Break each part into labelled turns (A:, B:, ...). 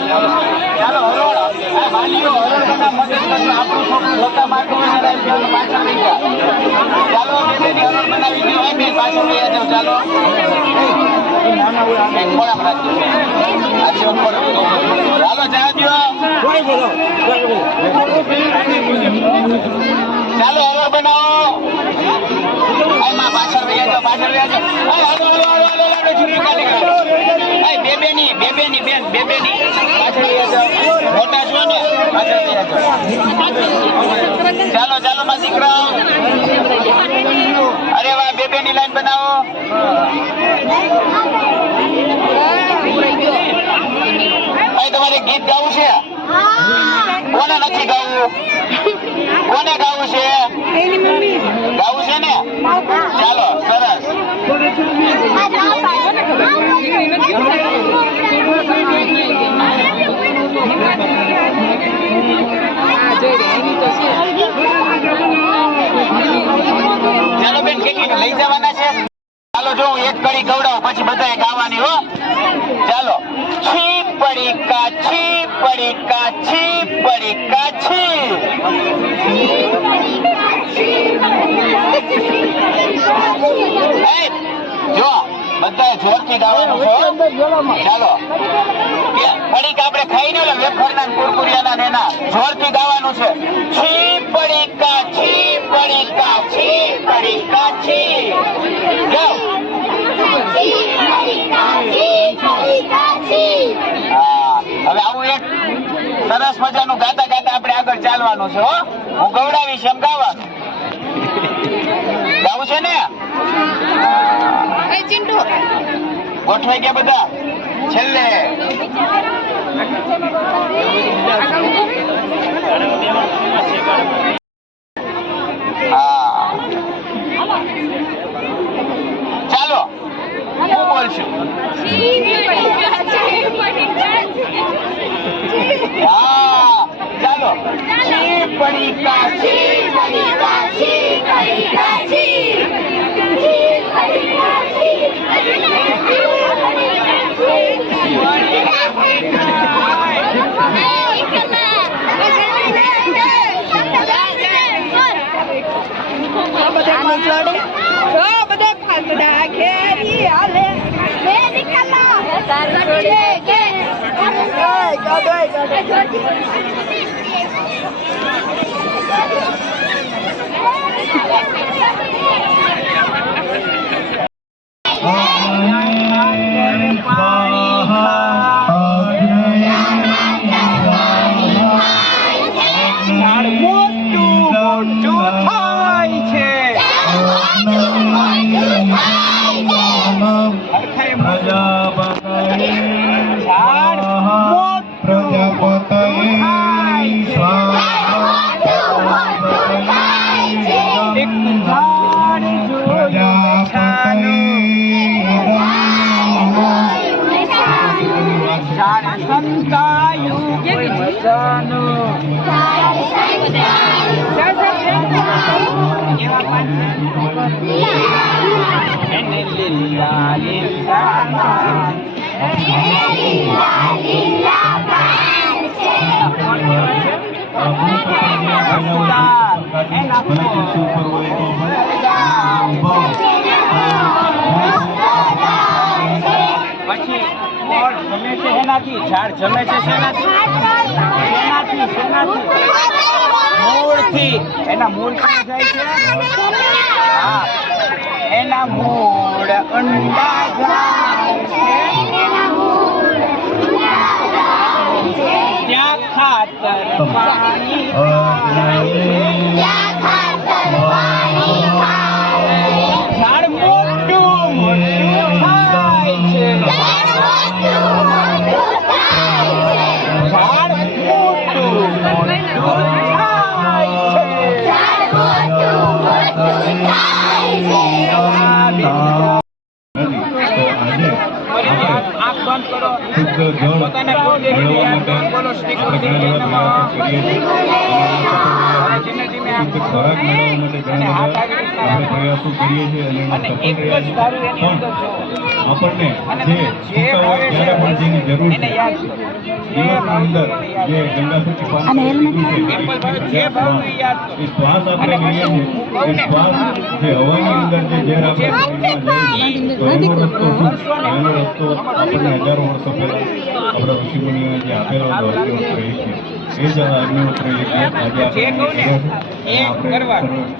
A: ચાલો જા ચાલો હરોળ બનાવો પાછળ પાછળ હાલો હાલો હાલો હાલો હાલો હાલો છોકરી કાઢી કાઢો. એ બે બે ની બે બે ની બેન. બે બે ની પાછળ રહી જાવ મોટા છો ને? ચાલો ચાલો માં દીકરા અરે વાહ, બે બે ની લાઈન બનાવો. ભાઈ તમારે ગીત ગાવું છે? કોને નથી ગાવું? કોને ગાવું છે? ગાવું છે ને? ચાલો, સરસ. લઈ જવાના છે. ચાલો જો હું એક કડી ગવડાવું, પછી બધાએ ગાવાની, હો. ચાલો. છી પડી કાછી પડી કાછી પડી કાછી જો બધા જોરથી ગાવાનું છે. ચાલો. પડીક આપણે ખાઈ ને વેફરના કુરકુરિયાના નેના જોરથી ગાવાનું છે. છી પડીકા છી પડીકા છી. પડી કાછી જાઓ હવે આવું એક સરસ મજાનું ગાતા ગાતા આપણે આગળ ચાલવાનું છે હો. હું ગવડાવીશ એમ ગાવાનું ગાવું છે ને? ગોઠવાઈ ગયા બધા છેલ્લે હા ચાલો હું બોલશું Thank you. પછી જમે છે એનાથી? ઝાડ જમે છે શેનાથી? શેનાથી? શેનાથી? મૂળથી એના મૂળ જાય છે? હા. એના મૂળ અંડા ત્યાં ખાતર પાણી.
B: આપણે ઘણા બધા પ્રયાસો કરીએ છીએ ખોરાક મેળવવા માટે ઘણા બધા આપણે પ્રયાસો કરીએ છીએ અને એમાં સફળ રહ્યા છીએ પણ આપણને જે જ્યારે પણ જેની જરૂર છે. દિવસની અંદર જે ગંગાસુથી પાણી છે
C: એ
B: શ્વાસ આપણે લઈએ છીએ. એ શ્વાસ જે હવાની અંદર જે ઝેર આપણે તો એનો રસ્તો શું? એનો રસ્તો આપણને હજારો વર્ષો પહેલાં આપણા ઋષિમુનિઓએ જે આપેલો હતો અગ્નિહોત્ર એ જ અગ્નિહોત્ર આજે
C: આપણે
B: આપણે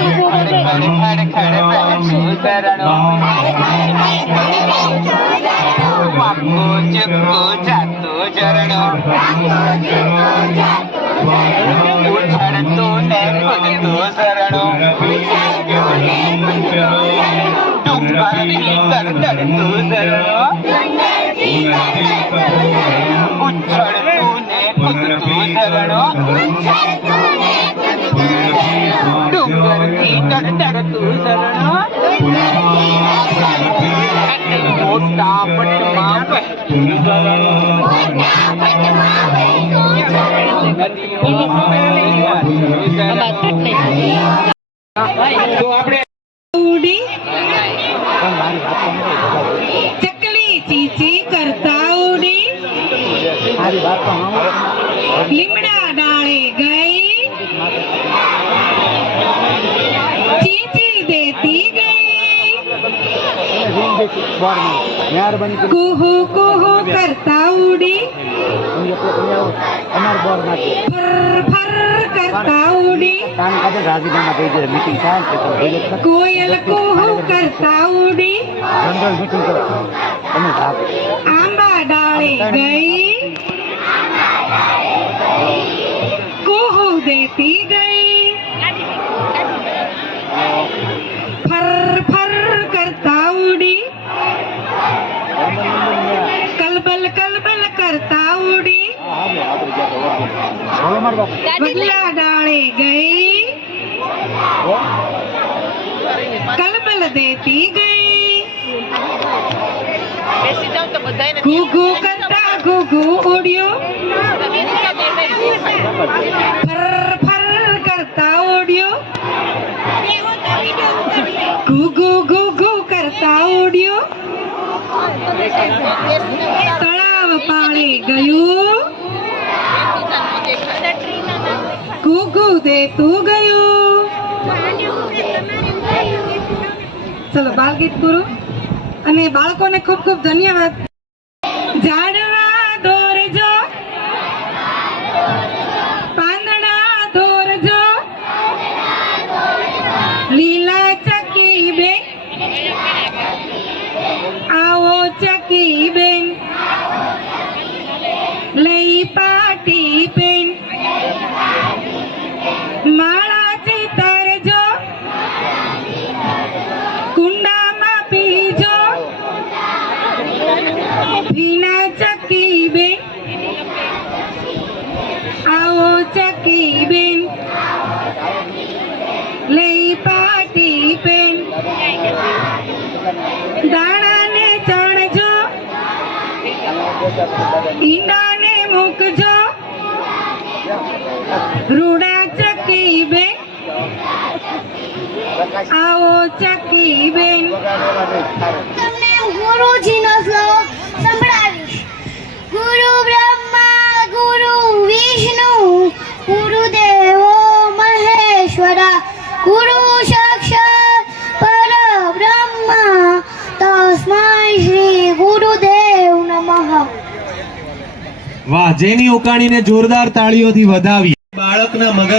C: એ
B: આપણે
C: કરવાનું.
A: ઉછળતું ને કૂદતું શરણો ડુંગરની તરતરતું શરણો ઉછળતું ને કૂદતું શરણો ડુંગરથી તરતરતું શરણો મોટા પટમાં
C: તો આપણે
D: ચકલી ચીચી કરતા ઉડી. લીમડા કુહુ કુહુ કરતા ઉડી. ફર ફર કરતા ઉડી.
E: રાજીનામા મીટિંગ થાય
D: કોયલ કુહુ કરતા ઉડી.
E: જનરલ મીટિંગ કરો. તમે
D: આંબા ડાળે. ગઈ. બગલા ડાળે ગઈ. કલબલ દેતી ગઈ. ઘૂઘુ કરતા ઘૂઘુ ઉડ્યો. ફર ફર કરતા ઉડ્યો. ઘૂઘુ ઘૂઘુ કરતા ઉડ્યો. તળાવ પાણી ગયું. ઘૂઘુ દેતું ગયું. ચલો બાળગીત પૂરું. અને બાળકોને ખૂબ ખૂબ ધન્યવાદ. ઝાડવા માળા ચિતરજો કુંડામાં પીજો. ભીના ચકી બેન. આવો ચકી બેન. લઈ પાટી પેન દાણાને ચણજો. ઈંડાને મૂકજો. રૂડા ચકી બેન આવો ચકી બેન
F: તમને ગુરુજીનો શ્લોક સંભળાવીશ. ગુરુ બ્રહ્મા ગુરુ વિષ્ણુ ગુરુદેવો મહેશ્વરા ગુરુ સાક્ષાત પરબ્રહ્મ. તસ્મૈ શ્રી ગુરુદેવ નમઃ.
G: વાહ જેની ઉકાણીને જોરદાર તાળીઓથી વધાવી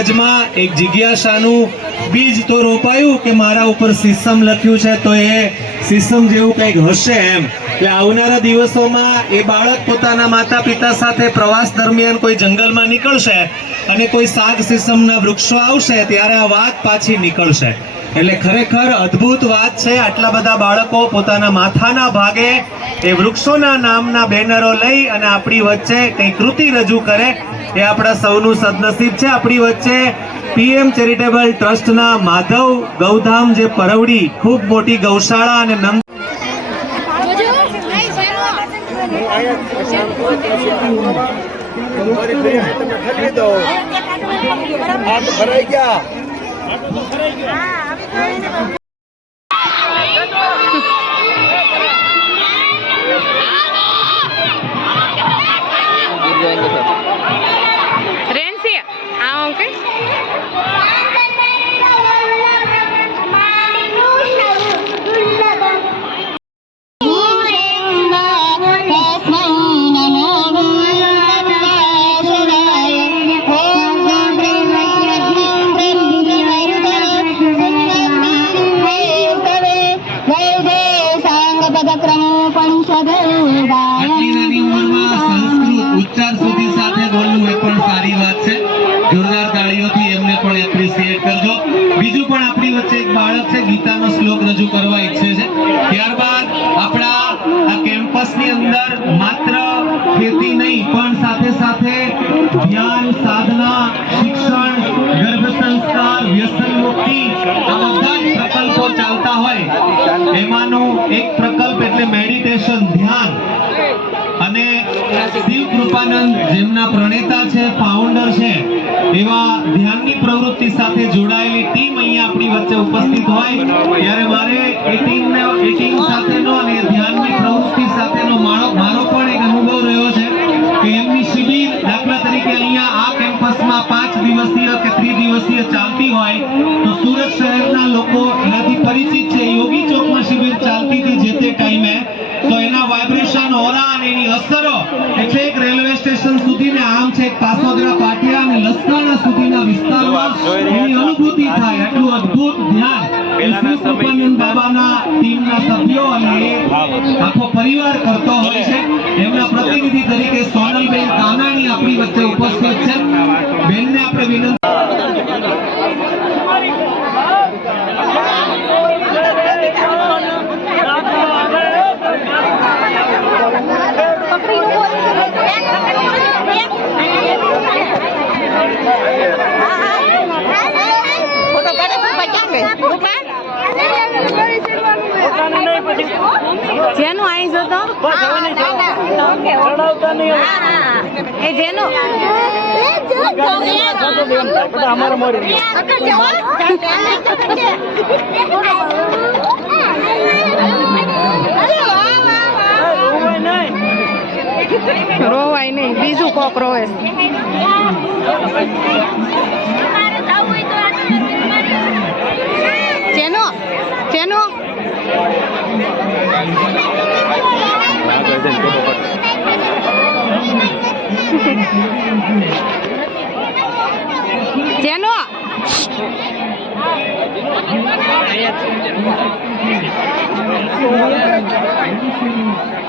G: મગજમાં એક જિજ્ઞાસાનું બીજ તો રોપાયું કે મારા ઉપર સીસમ લખ્યું છે, તો એ સીસમ જેવું કંઈક હશે એમ. કે આવનારા દિવસોમાં એ બાળક પોતાના માતા પિતા સાથે પ્રવાસ દરમિયાન કોઈ જંગલમાં નીકળશે અને કોઈ સાગ સીસમના વૃક્ષો આવશે, ત્યારે આ વાત પાછી નીકળશે. એટલે ખરેખર અદ્ભુત વાત છે, આટલા બધા બાળકો પોતાના માથાના ભાગે એ વૃક્ષોના નામના બેનરો લઈ અને આપણી વચ્ચે કંઈ કૃતિ રજૂ કરે, એ આપણા સૌનું સદનસીબ છે. આપણી વચ્ચે પીએમ ચેરિટેબલ ટ્રસ્ટના માધવ ગૌધામ જે પરવડી, ખૂબ મોટી ગૌશાળા અને નંદ
H: રેન્સી
G: ધ્યાન સાધના, શિક્ષણ ગર્ભ સંસ્કાર વ્યસન મુક્તિ પ્રકલ્પો ચાલતા હોય. એમાંનો એક પ્રકલ્પ એટલે મેડિટેશન ધ્યાન. અને શિવ કૃપાનંદ જેમના પ્રણેતા છે ફાઉન્ડર છે, એવા ધ્યાનની પ્રવૃત્તિ સાથે જોડાયેલી ટીમ અહીંયા આપણી વચ્ચે ઉપસ્થિત હોય. ત્યારે મારે એ ટીમને એ ટીમ સાથેનો અને ધ્યાનની પ્રવૃત્તિ સાથેનો મારો મારો પણ એક સુધીના વિસ્તારમાં એની અનુભૂતિ થાય એટલું અદ્ભુત ધ્યાન કૃપાનંદ બાબાના ટીમના સભ્યો અને આખો પરિવાર કરતો હોય છે. એમના પ્રતિનિધિ તરીકે સોનલબેન કાનાણી આપણી વચ્ચે ઉપસ્થિત છે. બેનને આપણે વિનંતી
H: ફોટો પાડે ક્યાં ગઈ? જેનું આઈ જતો? એ જેનું? રોવાય નહીં બીજું કોક રોવે. ચેનો જેનો જેનો